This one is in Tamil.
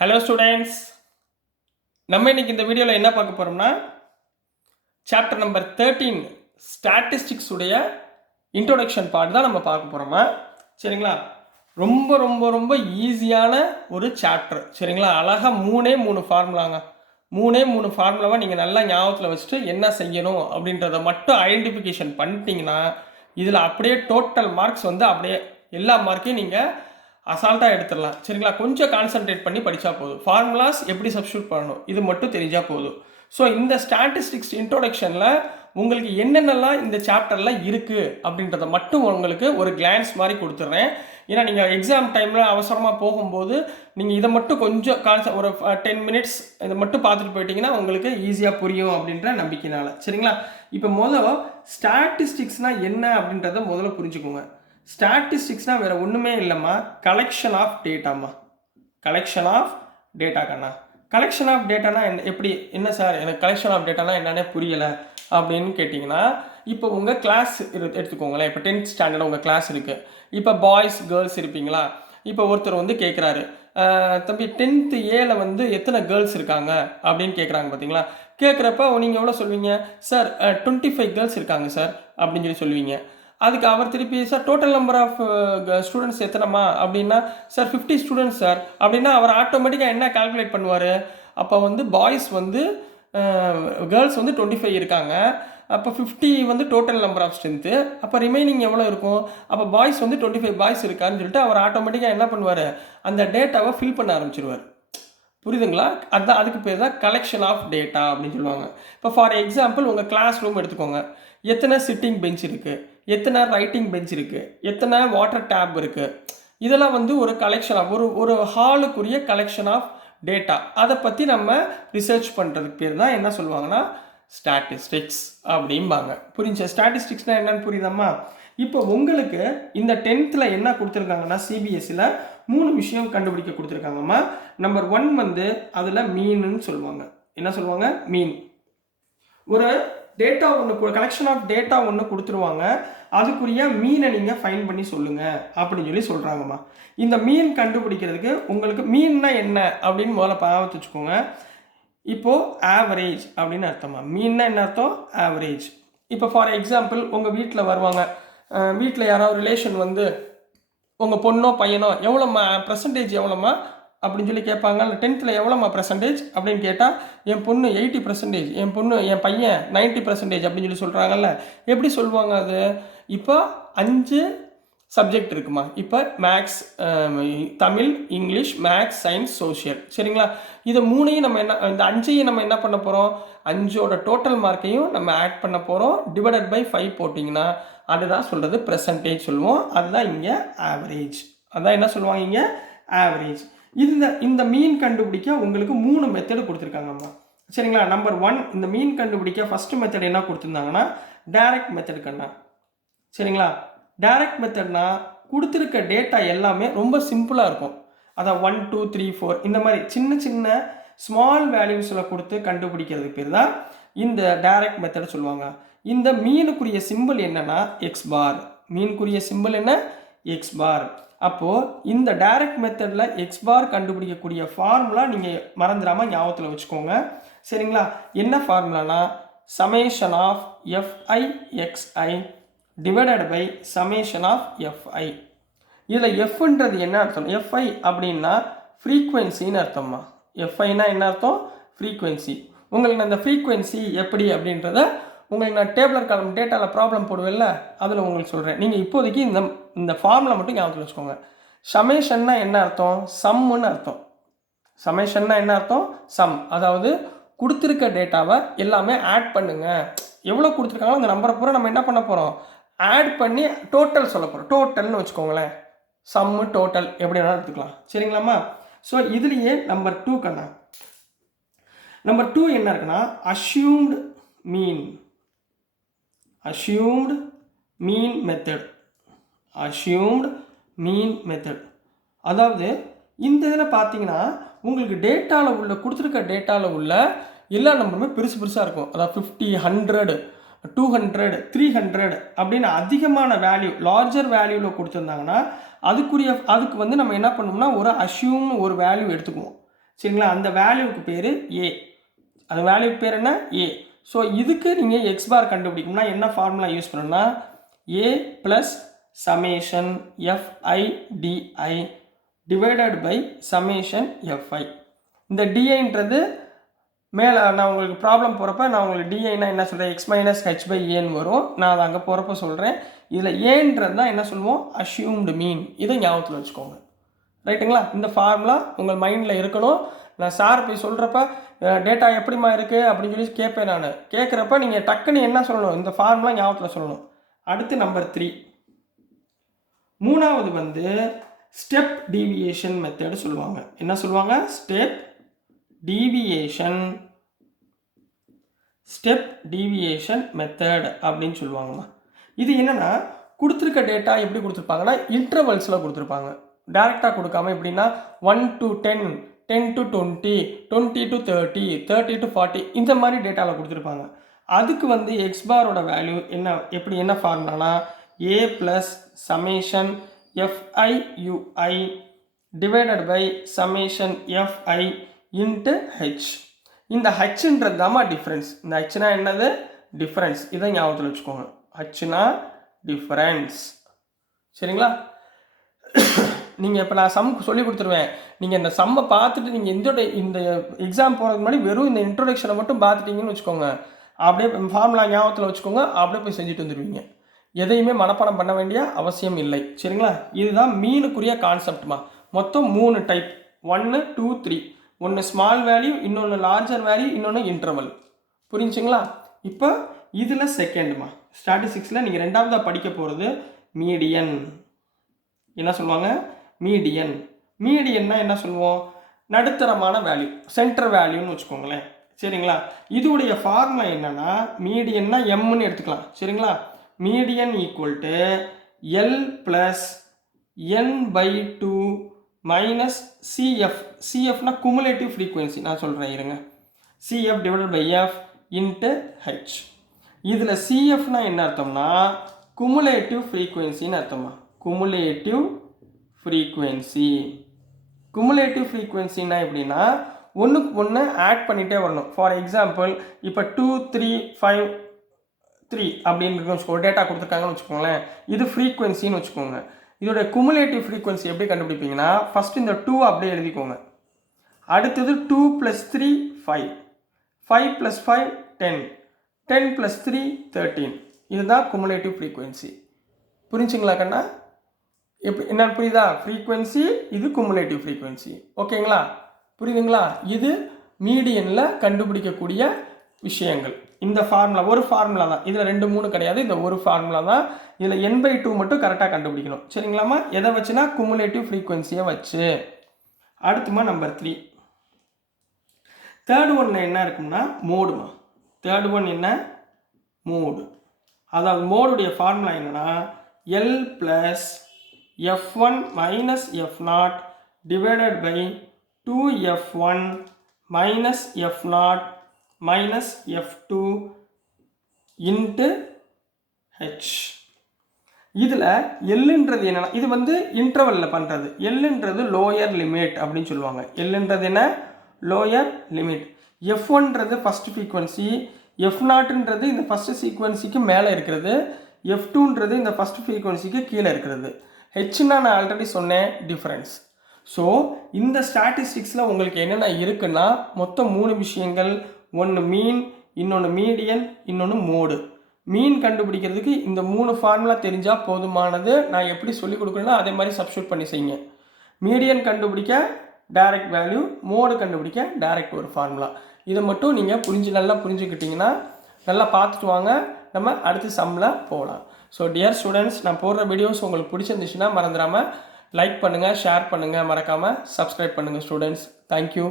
ஹலோ ஸ்டூடெண்ட்ஸ், நம்ம இன்னைக்கு இந்த வீடியோவில் என்ன பார்க்க போகிறோம்னா சாப்டர் நம்பர் 13 ஸ்டாட்டிஸ்டிக்ஸ் உடைய இன்ட்ரோடக்ஷன் பார்ட் தான் நம்ம பார்க்க போகிறோமா. சரிங்களா? ரொம்ப ரொம்ப ரொம்ப ஈஸியான ஒரு சாப்டர். சரிங்களா? அழகாக மூணு ஃபார்முலாங்க. மூணு ஃபார்முலாவை நீங்கள் நல்லா ஞாபகத்தில் வச்சுட்டு என்ன செய்யணும் அப்படின்றத மட்டும் ஐடென்டிஃபிகேஷன் பண்ணிட்டீங்கன்னா இதில் அப்படியே டோட்டல் மார்க்ஸ் வந்து அப்படியே எல்லா மார்க்கையும் நீங்கள் அசால்ட்டாக எடுத்துடலாம். சரிங்களா? கொஞ்சம் கான்சென்ட்ரேட் பண்ணி படித்தா போதும். ஃபார்முலாஸ் எப்படி சப்ஸ்டியூட் பண்ணணும் இது மட்டும் தெரிஞ்சால் போதும். ஸோ இந்த ஸ்டாட்டிஸ்டிக்ஸ் இன்ட்ரோடக்ஷனில் உங்களுக்கு என்னென்னலாம் இந்த சாப்டரில் இருக்குது அப்படின்றத மட்டும் உங்களுக்கு ஒரு கிளான்ஸ் மாதிரி கொடுத்துட்றேன். ஏன்னா நீங்கள் எக்ஸாம் டைமில் அவசரமாக போகும்போது நீங்கள் இதை மட்டும் கொஞ்சம் ஒரு 10 மினிட்ஸ் இதை மட்டும் பார்த்துட்டு போயிட்டீங்கன்னா உங்களுக்கு ஈஸியாக புரியும் அப்படின்ற நம்பிக்கையினால. சரிங்களா? இப்போ முதல்ல ஸ்டாட்டிஸ்டிக்ஸ்னால் என்ன அப்படின்றத முதல்ல புரிஞ்சுக்கோங்க. ஸ்டாட்டிஸ்டிக்ஸ்னால் வேறு ஒன்றுமே இல்லைம்மா, கலெக்ஷன் ஆஃப் டேட்டாம்மா. கலெக்ஷன் ஆஃப் டேட்டா கண்ணா. கலெக்ஷன் ஆஃப் டேட்டானா எப்படி என்ன சார், எனக்கு கலெக்ஷன் ஆஃப் டேட்டானா என்னன்னே புரியலை அப்படின்னு கேட்டிங்கன்னா, இப்போ உங்கள் கிளாஸ் எடுத்துக்கோங்களேன். இப்போ 10th ஸ்டாண்டர்ட் உங்கள் கிளாஸ் இருக்குது. இப்போ பாய்ஸ் கேர்ள்ஸ் இருப்பீங்களா? இப்போ ஒருத்தர் வந்து கேட்குறாரு, தம்பி 10th ஏல வந்து எத்தனை கேர்ள்ஸ் இருக்காங்க அப்படின்னு கேட்குறாங்க. பார்த்தீங்களா? கேட்குறப்ப நீங்கள் எவ்வளோ சொல்வீங்க? சார் 25 கேர்ள்ஸ் இருக்காங்க சார் அப்படின்னு சொல்லுவீங்க. அதுக்கு அவர் திருப்பி sir total number of students எத்தனைமா அப்படின்னா, சார் 50 ஸ்டூடெண்ட்ஸ் சார் அப்படின்னா அவர் ஆட்டோமேட்டிக்காக என்ன கால்குலேட் பண்ணுவார்? அப்போ வந்து பாய்ஸ் வந்து கேர்ள்ஸ் வந்து 25 இருக்காங்க. அப்போ 50 வந்து டோட்டல் நம்பர் ஆஃப் ஸ்ட்ரென்த்து. அப்போ ரிமைனிங் எவ்வளோ இருக்கும்? அப்போ பாய்ஸ் வந்து 25 பாய்ஸ் இருக்கான்னு சொல்லிட்டு அவர் ஆட்டோமேட்டிக்காக என்ன பண்ணுவார்? அந்த டேட்டாவை ஃபில் பண்ண ஆரம்பிச்சிருவார். புரியுதுங்களா? அதுதான், அதுக்கு பேர் தான் கலெக்ஷன் ஆஃப் டேட்டா அப்படின்னு சொல்லுவாங்க. இப்போ ஃபார் எக்ஸாம்பிள் உங்கள் கிளாஸ் ரூம் எடுத்துக்கோங்க. எத்தனை சிட்டிங் பெஞ்ச் இருக்குது, எத்தனை ரைட்டிங் பெஞ்ச் இருக்குது, எத்தனை வாட்டர் டேப் இருக்குது, இதெல்லாம் வந்து ஒரு கலெக்ஷன் ஆஃப் ஒரு ஹாலுக்குரிய கலெக்ஷன் ஆஃப் டேட்டா. அதை பற்றி நம்ம ரிசர்ச் பண்ணுறதுக்கு பேர் தான் என்ன சொல்லுவாங்கன்னா ஸ்டாட்டிஸ்டிக்ஸ் அப்படிம்பாங்க. புரிஞ்ச? ஸ்டாட்டிஸ்டிக்ஸ்னால் என்னன்னு புரியுதாம்மா? இப்போ உங்களுக்கு இந்த 10th என்ன கொடுத்துருக்காங்கன்னா சிபிஎஸ்சியில் 3 விஷயம் கண்டுபிடிக்க கொடுத்துருக்காங்கம்மா. நம்பர் 1 வந்து அதில் மீன்னு சொல்லுவாங்க. என்ன சொல்லுவாங்க? மீன். ஒரு டேட்டா ஒன்று, கலெக்ஷன் ஆஃப் டேட்டா ஒன்று கொடுத்துருவாங்க. அதுக்குரிய மீனை நீங்கள் ஃபைன் பண்ணி சொல்லுங்கள் அப்படின்னு சொல்கிறாங்கம்மா. இந்த மீன் கண்டுபிடிக்கிறதுக்கு உங்களுக்கு மீன்னா என்ன அப்படின்னு முதல்ல பார்த்து வச்சுக்கோங்க. இப்போது ஆவரேஜ் அப்படின்னு அர்த்தமா. மீன்னா என்ன அர்த்தம்? ஆவரேஜ். இப்போ ஃபார் எக்ஸாம்பிள் உங்கள் வீட்டில் வருவாங்க. வீட்டில் யாராவது ரிலேஷன் வந்து உங்கள் பொண்ணோ பையனோ எவ்வளோம்மா பர்சன்டேஜ் எவ்வளோம்மா அப்படின்னு சொல்லி கேட்பாங்க. 10th எவ்வளோம்மா பர்சன்டேஜ் அப்படின்னு கேட்டால் என் பொண்ணு 80%, என் பையன் 90% அப்படின்னு சொல்லி சொல்கிறாங்கல்ல. எப்படி சொல்லுவாங்க அது? இப்போ 5 சப்ஜெக்ட் இருக்குமா. இப்போ maths, Tamil, English, maths, science, social. சரிங்களா? இதை 3ஐயும் நம்ம என்ன, இந்த 5ஐயும் நம்ம என்ன பண்ண போகிறோம்? 5ஓட டோட்டல் மார்க்கையும் நம்ம ஆட் பண்ண போகிறோம். டிவைடட் பை 5 போட்டிங்கன்னா அதுதான் சொல்கிறது பெர்சன்டேஜ் சொல்லுவோம். அதுதான் இங்கே ஆவரேஜ். அதான் என்ன சொல்லுவாங்க இங்கே? ஆவரேஜ். இந்த மீன் கண்டுபிடிக்க உங்களுக்கு 3 மெத்தடு கொடுத்துருக்காங்கம்மா. சரிங்களா? நம்பர் 1, இந்த மீன் கண்டுபிடிக்க ஃபஸ்ட்டு மெத்தட் என்ன கொடுத்துருந்தாங்கன்னா டைரக்ட் மெத்தடு கண்ணா. சரிங்களா? டைரக்ட் மெத்தட்னா கொடுத்துருக்க டேட்டா எல்லாமே ரொம்ப சிம்பிளாக இருக்கும். அதான் 1 2 3 4 இந்த மாதிரி சின்ன சின்ன ஸ்மால் வேல்யூஸில் கொடுத்து கண்டுபிடிக்கிறதுக்கு பேர் தான் இந்த டைரக்ட் மெத்தட் சொல்லுவாங்க. இந்த மீனுக்குரிய சிம்பிள் என்னன்னா எக்ஸ் பார். மீனுக்குரிய சிம்பிள் என்ன? எக்ஸ் பார். அப்போது இந்த டைரக்ட் மெத்தடில் எக்ஸ் பார் கண்டுபிடிக்கக்கூடிய ஃபார்முலா நீங்கள் மறந்துடாமல் ஞாபகத்தில் வச்சுக்கோங்க. சரிங்களா? என்ன ஃபார்முலானா summation of f i x i divided by summation of f i. இதில் எஃப்ன்றது என்ன அர்த்தம்? எஃப்ஐ அப்படின்னா ஃப்ரீக்வன்சின்னு அர்த்தம்மா. எஃப்ஐனா என்ன அர்த்தம்? ஃப்ரீக்வன்சி. உங்களுக்கு அந்த ஃப்ரீக்வன்சி எப்படி அப்படின்றத உங்களுக்கு நான் டேபிளர் காலம் டேட்டாவில் ப்ராப்ளம் போடுவேன்ல, அதில் உங்களுக்கு சொல்கிறேன். நீங்கள் இப்போதைக்கு இந்த ஃபார்முலா மட்டும் ஞாபகத்தில் வச்சுக்கோங்க. சமேஷன்னா என்ன அர்த்தம்? சம்முன்னு அர்த்தம். சமேஷன்னா என்ன அர்த்தம்? சம். அதாவது கொடுத்துருக்க டேட்டாவை எல்லாமே ஆட் பண்ணுங்க. எவ்வளோ கொடுத்துருக்காங்களோ அந்த நம்பரை பூரா நம்ம என்ன பண்ண போகிறோம்? ஆட் பண்ணி டோட்டல் சொல்ல போகிறோம். டோட்டல்னு வச்சுக்கோங்களேன். சம்மு டோட்டல் எப்படி வேணாலும் எடுத்துக்கலாம். சரிங்களாம்மா? ஸோ இதுலேயே நம்பர் 2 கண்ணா. நம்பர் 2 என்ன இருக்குன்னா அஸ்யூம்டு மீன். assumed mean method. assumed mean method. அதாவது இந்த இதில் பார்த்தீங்கன்னா உங்களுக்கு டேட்டாவில் உள்ள கொடுத்துருக்க டேட்டாவில் உள்ள எல்லா நம்பருமே பெருசாக இருக்கும். அதாவது 50 100 200 300 அப்படின்னு அதிகமான வேல்யூ, லார்ஜர் வேல்யூவில் கொடுத்துருந்தாங்கன்னா அதுக்கு வந்து நம்ம என்ன பண்ணோம்னா ஒரு அஸ்யூம் ஒரு வேல்யூ எடுத்துக்குவோம். சரிங்களா? அந்த வேல்யூவுக்கு பேர் ஏ. அந்த வேல்யூக்கு பேர் என்ன? ஏ. ஸோ இதுக்கு நீங்கள் எக்ஸ் பார் கண்டுபிடிக்கணும்னா என்ன ஃபார்முலா யூஸ் பண்ணணும்னா a plus summation f i d i divided by summation f i. இந்த டிஐன்றது மேலே நான் உங்களுக்கு ப்ராப்ளம் போகிறப்ப நான் உங்களுக்கு டிஐனா என்ன சொல்கிறேன், எக்ஸ் மைனஸ் ஹெச் பை ஏன்னு வரும். நான் அதை அங்கே போகிறப்ப சொல்கிறேன். இதில் ஏன்றது தான் என்ன சொல்லுவோம், அஷ்யூம்டு மீன். இதை ஞாபகத்தில் வச்சுக்கோங்க. ரைட்டுங்களா? இந்த ஃபார்முலா உங்கள் மைண்டில் இருக்கணும். நான் சார் போய் சொல்கிறப்ப டேட்டா எப்படிமா இருக்குது அப்படின்னு சொல்லி கேட்பேன். நான் கேட்குறப்ப நீங்கள் டக்குன்னு என்ன சொல்லணும், இந்த ஃபார்முலா ஞாபகத்தில் சொல்லணும். அடுத்து நம்பர் 3, மூணாவது வந்து ஸ்டெப் டீவியேஷன் மெத்தட் சொல்லுவாங்க. என்ன சொல்லுவாங்க? ஸ்டெப் டீவியேஷன் மெத்தட் அப்படின்னு சொல்லுவாங்கம்மா. இது என்னன்னா கொடுத்துருக்க டேட்டா எப்படி கொடுத்துருப்பாங்கன்னா இன்டர்வல்ஸில் கொடுத்துருப்பாங்க. டேரெக்டாக கொடுக்காம எப்படின்னா 1 to 10, 10 to 20, 20 to 30, 30 to 40 இந்த மாதிரி டேட்டாவில் கொடுத்துருப்பாங்க. அதுக்கு வந்து எக்ஸ் பாரோட வேல்யூ என்ன ஃபார்முலானா a plus summation f i u i divided by summation f i into h. இந்த ஹெச்ன்றது தாம்மா டிஃப்ரென்ஸ். இந்த ஹெச்னா என்னது? டிஃப்ரென்ஸ். இதை ஞாபகத்தில் வச்சுக்கோங்க. ஹெச்னா டிஃப்ரென்ஸ். சரிங்களா? நீங்கள் இப்போ நான் சம் சொல்லி கொடுத்துருவேன். நீங்கள் இந்த சம்மை பார்த்துட்டு நீங்கள் இந்த எக்ஸாம் போகிறதுக்கு முன்னாடி வெறும் இந்த இன்ட்ரோடக்ஷனை மட்டும் பார்த்துட்டீங்கன்னு வச்சுக்கோங்க. அப்படியே ஃபார்முலா ஞாபகத்தில் வச்சுக்கோங்க. அப்படியே போய் செஞ்சுட்டு வந்துடுவீங்க. எதையுமே மனப்பாடம் பண்ண வேண்டிய அவசியம் இல்லை. சரிங்களா? இதுதான் மீனுக்குரிய கான்செப்ட்மா. மொத்தம் 3 டைப், 1, 2, 3. ஒன்று ஸ்மால் வேல்யூ, இன்னொன்று லார்ஜர் வேல்யூ, இன்னொன்று இன்டர்வல். புரிஞ்சுங்களா? இப்போ இதில் செகண்ட்மா ஸ்டாட்டிஸ்டிக்ஸில் நீங்கள் ரெண்டாவதாக படிக்க போகிறது மீடியன். என்ன சொல்லுவாங்க? மீடியன்னா என்ன சொல்லுவோம்? நடுத்தரமான வேல்யூ, சென்டர் வேல்யூன்னு வச்சுக்கோங்களேன். சரிங்களா? இதோடைய ஃபார்முலா என்னன்னா மீடியன்னா எம்னு எடுத்துக்கலாம். சரிங்களா? Median equal to l plus n by 2 minus c f. சிஎஃப்னா குமுலேட்டிவ் ஃப்ரீக்வன்சி. நான் சொல்கிறேன் இருங்க. C f divided by f into h. இதில் சிஎஃப்னா என்ன அர்த்தம்னா குமுலேட்டிவ் ஃப்ரீக்வன்சின்னு அர்த்தமா. குமுலேட்டிவ் ஃப்ரீக்வன்சின்னா எப்படின்னா ஒன்றுக்கு ஒன்று ஆட் பண்ணிகிட்டே வரணும். ஃபார் எக்ஸாம்பிள் இப்போ 2, 3, 5, 3 அப்படின்னு வச்சுக்கோங்க. டேட்டா கொடுத்துருக்காங்கன்னு வச்சுக்கோங்களேன். இது ஃப்ரீக்வன்சின்னு வச்சுக்கோங்க. இதோட குமுலேட்டிவ் ஃப்ரீக்வன்சி எப்படி கண்டுபிடிப்பீங்கன்னா ஃபஸ்ட்டு இந்த 2 அப்படியே எழுதிக்கோங்க. அடுத்தது 2 + 3 5, 5 + 5 10, 10 + 3 13. இதுதான் குமுலேட்டிவ் ஃப்ரீக்வன்சி. புரிஞ்சுங்களா கண்ணா? என்ன புரியுதா? ஃப்ரீக்வன்சி இது குமுலேட்டிவ் ஃப்ரீக்வன்சி. ஓகேங்களா? புரியுதுங்களா? இது மீடியனில் கண்டுபிடிக்கக்கூடிய விஷயங்கள். இந்த ஃபார்முலா ஒரு ஃபார்முலா தான். இதில் 2, 3 கிடையாது. இந்த ஒரு ஃபார்முலா தான். இதில் n/2 மட்டும் கரெக்டாக கண்டுபிடிக்கணும். சரிங்களாம்மா? எதை வச்சுனா குமுலேட்டிவ் ஃப்ரீக்வன்சியை வச்சு. அடுத்துமா நம்பர் 3, தேர்ட் ஒன்னில் என்ன இருக்குன்னா மோடுமா. தேர்ட் ஒன் என்ன? மோடு. அதாவது மோடுடைய ஃபார்முலா என்னன்னா l plus f1 minus f0 divided by 2f1 minus f0 minus f2 into h. இதில் எல்லுன்றது என்னன்னா இது வந்து இன்டர்வலில் பண்ணுறது. எல்லுன்றது லோயர் லிமிட் அப்படின்னு சொல்லுவாங்க. எல்லுன்றது என்ன? Lower limit. f1ன்றது ஃபஸ்ட் ஃப்ரீக்வன்சி, f0ன்றது இந்த ஃபஸ்ட்டு சீக்வன்சிக்கு மேலே இருக்கிறது, f2ன்றது இந்த ஃபஸ்ட் ஃப்ரீக்வன்சிக்கு கீழே இருக்கிறது. ஹெச்னா நான் ஆல்ரெடி சொன்னேன் டிஃப்ரென்ஸ். ஸோ இந்த ஸ்டாட்டிஸ்டிக்ஸில் உங்களுக்கு என்னென்ன இருக்குன்னா மொத்தம் 3 விஷயங்கள். ஒன்று மீன், இன்னொன்று மீடியன், இன்னொன்று மோடு. மீன் கண்டுபிடிக்கிறதுக்கு இந்த 3 ஃபார்முலா தெரிஞ்சால் போதுமானது. நான் எப்படி சொல்லிக் கொடுக்குறேன்னா அதே மாதிரி சப்ஸ்டியூட் பண்ணி செய்யுங்க. மீடியன் கண்டுபிடிக்க டைரக்ட் வேல்யூ, மோடு கண்டுபிடிக்க டைரக்ட் ஒரு ஃபார்முலா. இதை மட்டும் நீங்கள் நல்லா புரிஞ்சுக்கிட்டிங்கன்னா நல்லா பார்த்துட்டு வாங்க. நம்ம அடுத்த சம்மில் போகலாம். ஸோ டியர் ஸ்டூடெண்ட்ஸ், நான் போடுற வீடியோஸ் உங்களுக்கு பிடிச்சிருந்துச்சுன்னா மறந்துடாமல் லைக் பண்ணுங்கள், ஷேர் பண்ணுங்கள், மறக்காமல் சப்ஸ்கிரைப் பண்ணுங்கள் ஸ்டூடெண்ட்ஸ். தேங்க்யூ.